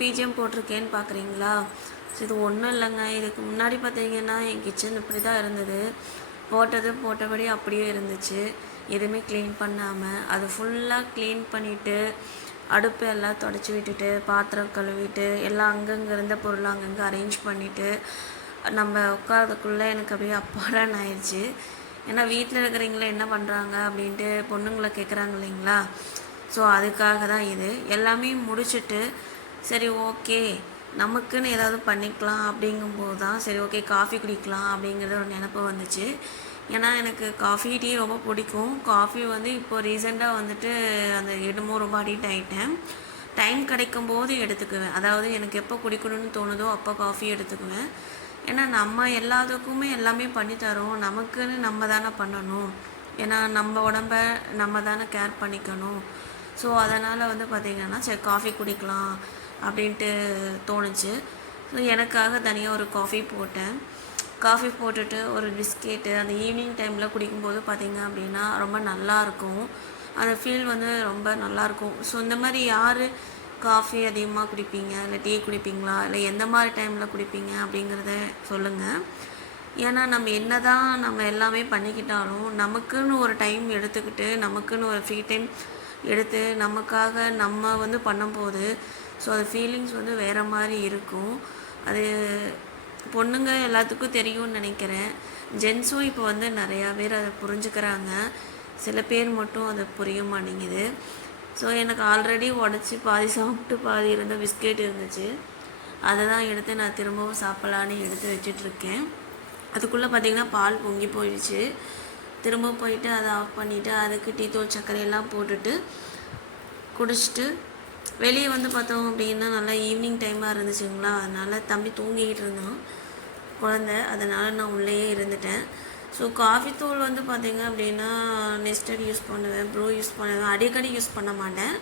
BGM போட்டிருக்கேன்னு பார்க்குறீங்களா so இது ஒன்றும் இல்லைங்க. இதுக்கு முன்னாடி பார்த்தீங்கன்னா என் கிச்சன் இப்படி தான் இருந்தது. போட்டது போட்டபடி அப்படியே இருந்துச்சு. எதுவுமே க்ளீன் பண்ணாமல் அது ஃபுல்லாக க்ளீன் பண்ணிவிட்டு அடுப்பு எல்லாம் தொடச்சி விட்டுட்டு பாத்திரம் கழுவிட்டு எல்லாம் அங்கங்கே இருந்த பொருள் அங்கங்கே அரேஞ்ச் பண்ணிவிட்டு நம்ம உட்காரதுக்குள்ளே எனக்கு அப்படியே அப்பாடான்னு ஆயிடுச்சு. ஏன்னா வீட்டில் இருக்கிறவங்கள என்ன பண்ணுறாங்க அப்படின்ட்டு பொண்ணுங்களை கேட்குறாங்க இல்லைங்களா? ஸோ அதுக்காக தான் இது. எல்லாமே முடிச்சுட்டு சரி ஓகே. நமக்குன்னு ஏதாவது பண்ணிக்கலாம் அப்படிங்கும்போது தான் சரி ஓகே காஃபி குடிக்கலாம் அப்படிங்கிறது ஒரு நினப்பு வந்துச்சு. ஏன்னா எனக்கு காஃபி டீ ரொம்ப பிடிக்கும். காஃபி வந்து இப்போ ரீசெண்டாக வந்துட்டு அந்த என்னமோ ரொம்ப அடிக்ட் ஆகிட்டேன் டைம் கிடைக்கும் போது எடுத்துக்குவேன். அதாவது எனக்கு எப்போ குடிக்கணும்னு தோணுதோ அப்போ காஃபி எடுத்துக்குவேன். ஏன்னா நம்ம எல்லாத்துக்குமே எல்லாமே பண்ணி தரோம். நமக்குன்னு நம்ம தானே பண்ணணும். ஏன்னா நம்ம உடம்ப நம்ம தானே கேர் பண்ணிக்கணும். ஸோ அதனால் வந்து பார்த்திங்கன்னா சரி காஃபி குடிக்கலாம். அப்படின்ட்டு தோணுச்சு. ஸோ எனக்காக தனியாக ஒரு காஃபி போட்டேன். காஃபி போட்டுட்டு ஒரு பிஸ்கெட்டு அந்த ஈவினிங் டைமில் குடிக்கும்போது பார்த்திங்க அப்படின்னா ரொம்ப நல்லாயிருக்கும் அந்த ஃபீல் வந்து ரொம்ப நல்லாயிருக்கும் ஸோ இந்த மாதிரி யார் காஃபி அதிகமாக குடிப்பீங்க? இல்லை டீ குடிப்பீங்களா? இல்லை எந்த மாதிரி டைமில் குடிப்பீங்க அப்படிங்கிறத சொல்லுங்கள் ஏன்னா நம்ம என்ன தான் நம்ம எல்லாமே பண்ணிக்கிட்டாலும் நமக்குன்னு ஒரு டைம் எடுத்துக்கிட்டு நமக்குன்னு ஒரு ஃப்ரீ டைம் எடுத்து நமக்காக நம்ம வந்து பண்ணும்போது ஸோ அது ஃபீலிங்ஸ் வந்து வேறு மாதிரி இருக்கும். அது பொண்ணுங்க எல்லாத்துக்கும் தெரியும்னு நினைக்கிறேன். ஜென்ஸும் இப்போ வந்து நிறையா பேர் அதை புரிஞ்சுக்கிறாங்க. சில பேர் மட்டும் அதை புரிய மாட்டேங்குது. ஸோ எனக்கு ஆல்ரெடி உடச்சி பாதி சாப்பிட்டு பாதி இருந்த பிஸ்கெட் இருந்துச்சு. அதை தான் எடுத்து நான் திரும்பவும் சாப்பிட்லான்னு எடுத்து வச்சிட்ருக்கேன். அதுக்குள்ளே பார்த்திங்கன்னா பால் பொங்கி போயிடுச்சு. திரும்ப போயிட்டு அதை ஆஃப் பண்ணிவிட்டு அதுக்கு டீ தூள் சர்க்கரையெல்லாம் போட்டுட்டு குடிச்சிட்டு வெளியே வந்து பார்த்தோம் அப்படின்னா நல்லா ஈவினிங் டைமாக இருந்துச்சுங்களா அதனால் தம்பி தூங்கிக்கிட்டு இருந்தான். குழந்த. அதனால் நான் உள்ளேயே இருந்துட்டேன். ஸோ காஃபி தூள் வந்து பார்த்தீங்க அப்படின்னா நெஸ்டட் யூஸ் பண்ணுவேன். ப்ரூ யூஸ் பண்ணுவேன். அடிக்கடி யூஸ் பண்ண மாட்டேன்.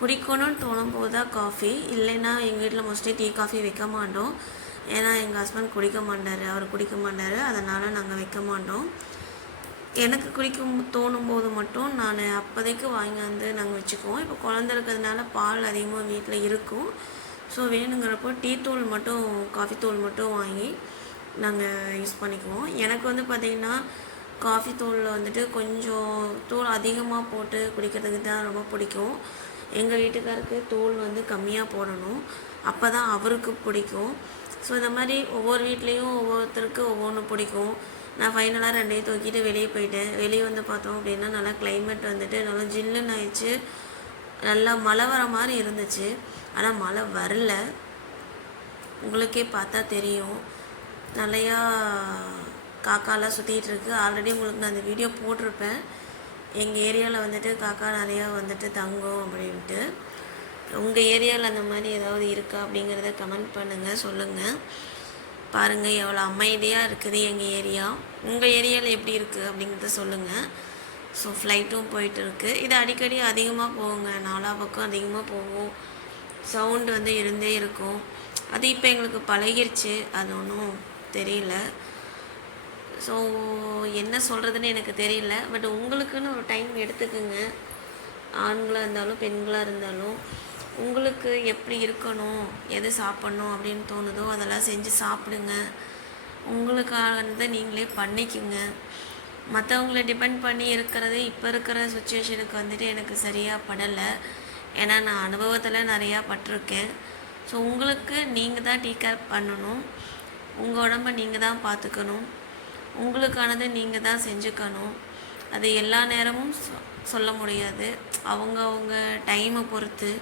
குடிக்கணும்னு தோணும் போது தான் காஃபி இல்லைன்னா எங்கள் வீட்டில் மோஸ்ட்லி டீ காஃபி வைக்க மாட்டோம். ஏன்னா எங்கள் ஹஸ்பண்ட் குடிக்க மாட்டார். அவர் குடிக்க மாட்டார். அதனால் நாங்கள் வைக்க மாட்டோம். எனக்கு குடிக்கும் தோணும் போது மட்டும் நான் அப்போதைக்கு வாங்கி வந்து நாங்கள் வச்சுக்குவோம். இப்போ குழந்த இருக்கிறதுனால பால் அதிகமாக வீட்டில் இருக்கும். ஸோ வேணுங்கிறப்போ டீ தூள் மட்டும் காஃபி தூள் மட்டும் வாங்கி நாங்கள் யூஸ் பண்ணிக்குவோம். எனக்கு வந்து பார்த்திங்கன்னா காஃபி தூளில் வந்துட்டு கொஞ்சம் தூள் அதிகமாக போட்டு குடிக்கிறதுக்கு தான் ரொம்ப பிடிக்கும். எங்கள் வீட்டுக்காருக்கு தூள் வந்து கம்மியாக போடணும். அப்போ தான் அவருக்கு பிடிக்கும். ஸோ இந்த மாதிரி ஒவ்வொரு வீட்லேயும் ஒவ்வொருத்தருக்கு ஒவ்வொன்று பிடிக்கும். நான் ஃபைனலாக ரெண்டையும் தூக்கிட்டு வெளியே போயிட்டேன். வெளியே வந்து பார்த்தோம் அப்படின்னா நல்லா கிளைமேட் வந்துட்டு நல்லா ஜில்லுன்னு ஆயிடுச்சு. நல்லா மழை வர மாதிரி இருந்துச்சு. ஆனால் மழை வரல. உங்களுக்கே பார்த்தா தெரியும். நிறையா காக்காலாம் சுற்றிட்டு இருக்குது ஆல்ரெடி உங்களுக்கு நான் அந்த வீடியோ போட்டிருப்பேன். எங்கள் ஏரியாவில் வந்துட்டு காக்கா நிறையா வந்துட்டு தங்கும் அப்படின்ட்டு. உங்கள் ஏரியாவில் அந்த மாதிரி ஏதாவது இருக்கா அப்படிங்கிறத கமெண்ட் பண்ணுங்கள் சொல்லுங்கள் பாருங்கள் எவ்வளோ அமைதியாக இருக்குது எங்கள் ஏரியா. உங்கள் ஏரியாவில் எப்படி இருக்குது அப்படிங்கிறத சொல்லுங்கள் ஸோ ஃப்ளைட்டும் போயிட்டு இருக்குது இது அடிக்கடி அதிகமாக போகுங்க. நாலா பக்கம் அதிகமாக போகும். சவுண்டு வந்து இருந்தே இருக்கும். அது இப்போ எங்களுக்கு பழகிருச்சு. அது ஒன்றும் தெரியல. ஸோ என்ன சொல்கிறதுன்னு எனக்கு தெரியல. பட் உங்களுக்குன்னு ஒரு டைம் எடுத்துக்குங்க. ஆண்களாக இருந்தாலும் பெண்களாக இருந்தாலும். உங்களுக்கு எப்படி இருக்கணும் எது சாப்பிட்ணும் அப்படின்னு தோணுதோ அதெல்லாம் செஞ்சு சாப்பிடுங்க. உங்களுக்கானதை நீங்களே பண்ணிக்குங்க. மற்றவங்கள டிபெண்ட் பண்ணி இருக்கிறது இப்போ இருக்கிற சுச்சுவேஷனுக்கு வந்துட்டு எனக்கு சரியாக படலை. ஏன்னா நான் அனுபவத்தில் நிறையா பட்டிருக்கேன். ஸோ உங்களுக்கு நீங்கள் தான் டீக் கேர் பண்ணணும். உங்கள் உடம்ப நீங்கள் தான் பார்த்துக்கணும் உங்களுக்கானதை நீங்கள் தான் செஞ்சுக்கணும். அது எல்லா நேரமும் சொ- சொல்ல முடியாது. அவங்கவுங்க டைமை பொறுத்து.